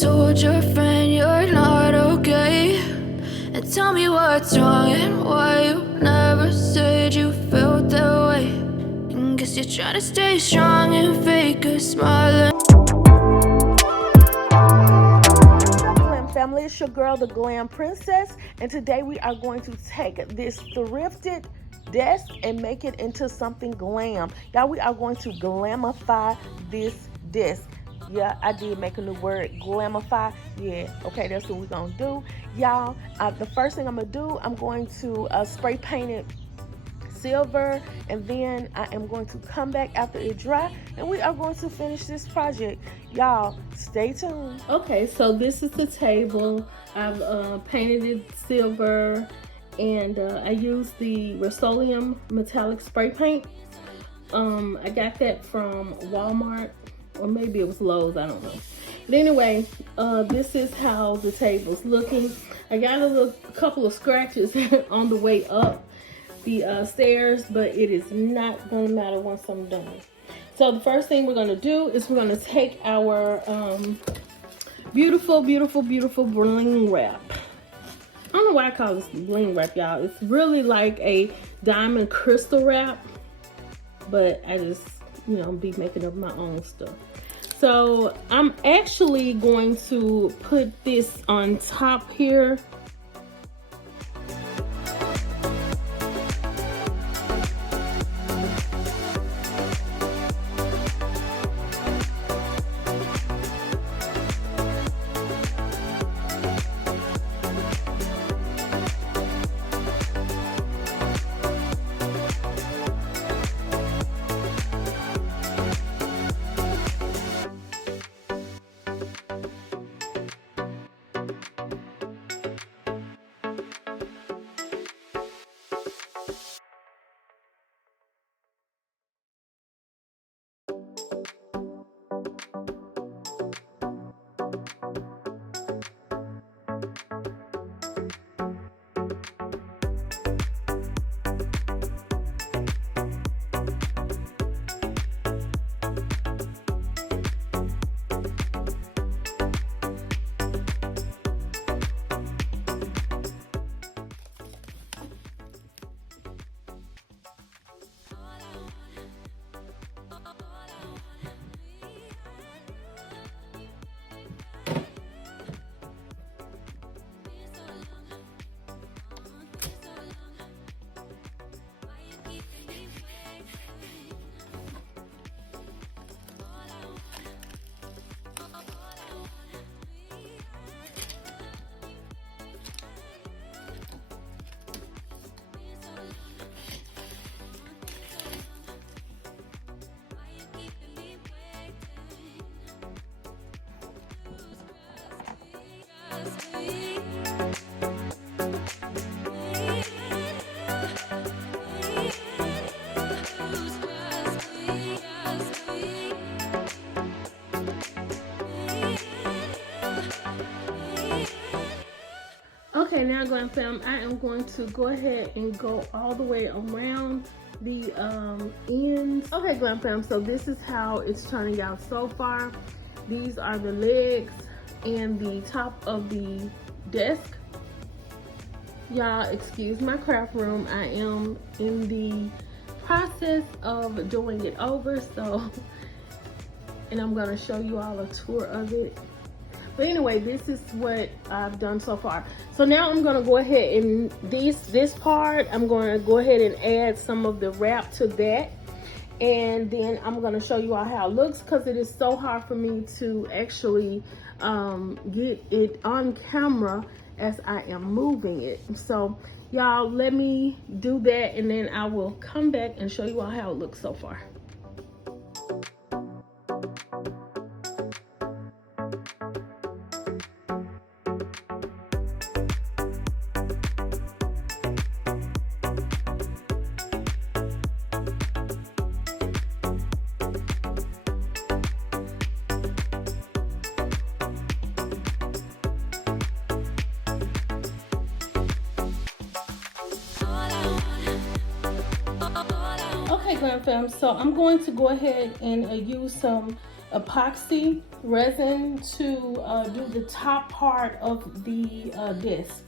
told your friend you're not okay? And tell me what's wrong and why you never said you felt that way. And guess you're trying to stay strong and fake a smile. Glam family, it's your girl, the Glam Princess, and today we are going to take this thrifted desk and make it into something glam. Y'all, we are going to glamify this desk. Yeah, I did make a new word, glamify. Yeah, okay, that's what we're gonna do. Y'all, the first thing I'm gonna do, I'm going to spray paint it silver, and then I am going to come back after it dry and we are going to finish this project. Y'all, stay tuned. Okay, so this is the table. I've painted it silver, and I used the Rust-Oleum metallic spray paint. I got that from Walmart, or maybe it was Lowe's, I don't know. But anyway, this is how the table's looking. I got a couple of scratches on the way up the stairs, but it is not gonna matter once I'm done. So the first thing we're gonna do is we're gonna take our beautiful bling wrap. I don't know why I call this bling wrap, y'all. It's really like a diamond crystal wrap, but I just, you know, be making up my own stuff. So I'm actually going to put this on top here. Okay, now Glam fam, I am going to go ahead and go all the way around the ends. Okay, Glam fam, so this is how it's turning out so far. These are the legs and the top of the desk. Y'all, excuse my craft room. I am in the process of doing it over, so, and I'm gonna show you all a tour of it. But anyway, this is what I've done so far. So now I'm gonna go ahead and this part, I'm gonna go ahead and add some of the wrap to that. And then I'm gonna show you all how it looks, because it is so hard for me to actually get it on camera as I am moving it. So y'all, let me do that, and then I will come back and show you all how it looks so far. Okay, Glam fam, so I'm going to go ahead and use some epoxy resin to do the top part of the disc.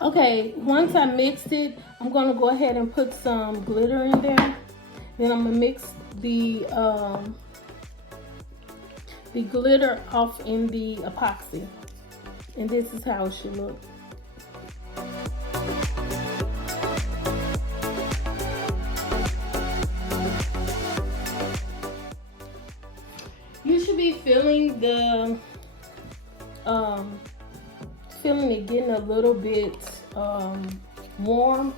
Okay, once I mixed it, I'm gonna go ahead and put some glitter in there. Then I'm gonna mix the glitter off in the epoxy, and this is how it should look. You should be feeling the feeling it getting a little bit warm.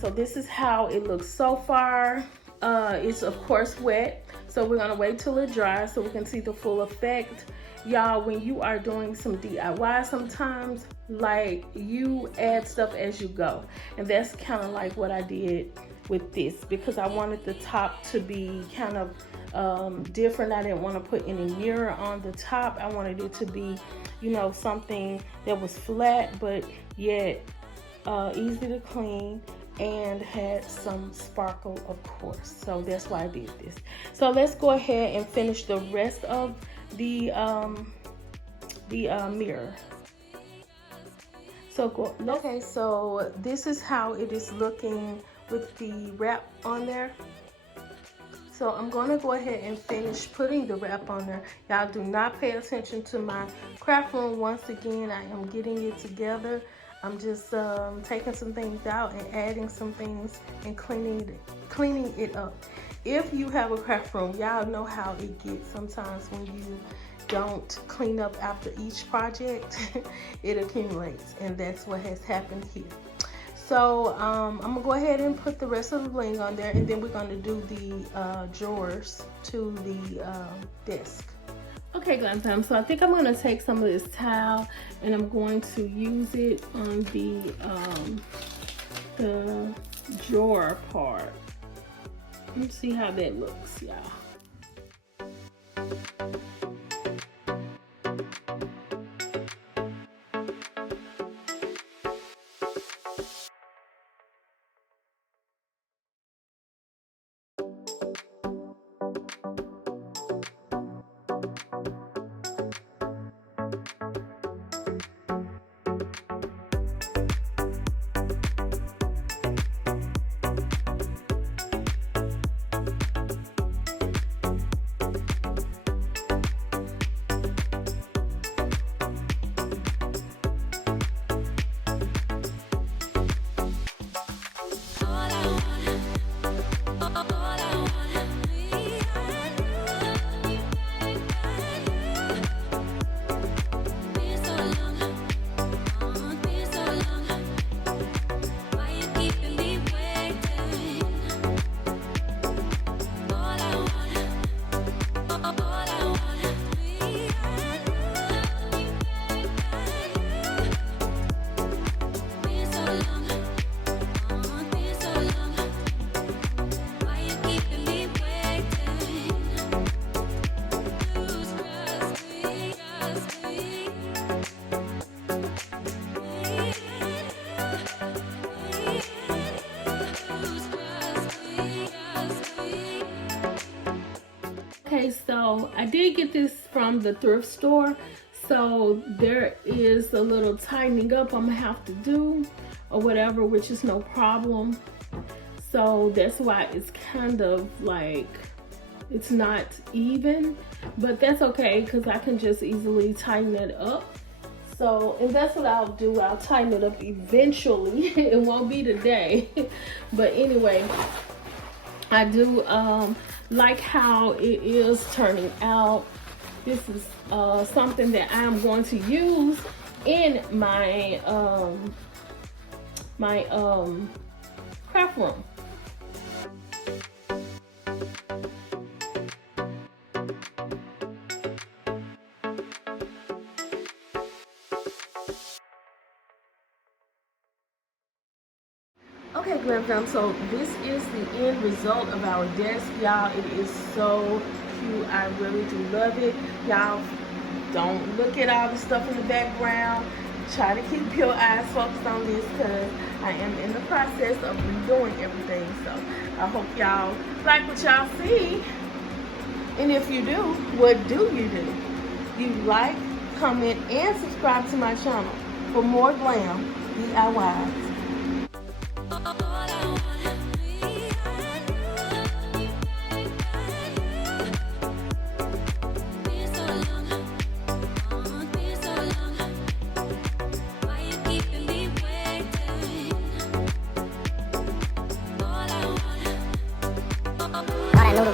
So this is how it looks so far. It's of course wet, so we're gonna wait till it dries so we can see the full effect. Y'all, when you are doing some DIY, sometimes like you add stuff as you go, and that's kind of like what I did with this, because I wanted the top to be kind of different. I didn't want to put any mirror on the top. I wanted it to be, you know, something that was flat but yet easy to clean and had some sparkle, of course. So that's why I did this. So let's go ahead and finish the rest of the mirror. So okay, so this is how it is looking with the wrap on there. So I'm going to go ahead and finish putting the wrap on there. Y'all do not pay attention to my craft room. Once again, I am getting it together. I'm just taking some things out and adding some things and cleaning it up. If you have a craft room, y'all know how it gets sometimes when you don't clean up after each project. It accumulates, and that's what has happened here. So I'm gonna go ahead and put the rest of the bling on there, and then we're gonna do the drawers to the desk. Okay, Glam Fam, so I think I'm going to take some of this towel and I'm going to use it on the drawer part. Let's see how that looks, y'all. So I did get this from the thrift store. So there is a little tightening up I'm gonna have to do or whatever, which is no problem. So that's why it's kind of like, it's not even, but that's okay because I can just easily tighten it up. So, and that's what I'll do. I'll tighten it up eventually. It won't be today. But anyway, I do like how it is turning out. This is something that I'm going to use in my craft room. Okay, Glam Fam, so this is the end result of our desk, y'all. It is so cute. I really do love it. Y'all, don't look at all the stuff in the background. Try to keep your eyes focused on this because I am in the process of redoing everything. So I hope y'all like what y'all see. And if you do, what do? You like, comment, and subscribe to my channel for more Glam DIYs.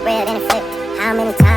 Red and it flipped. How many times?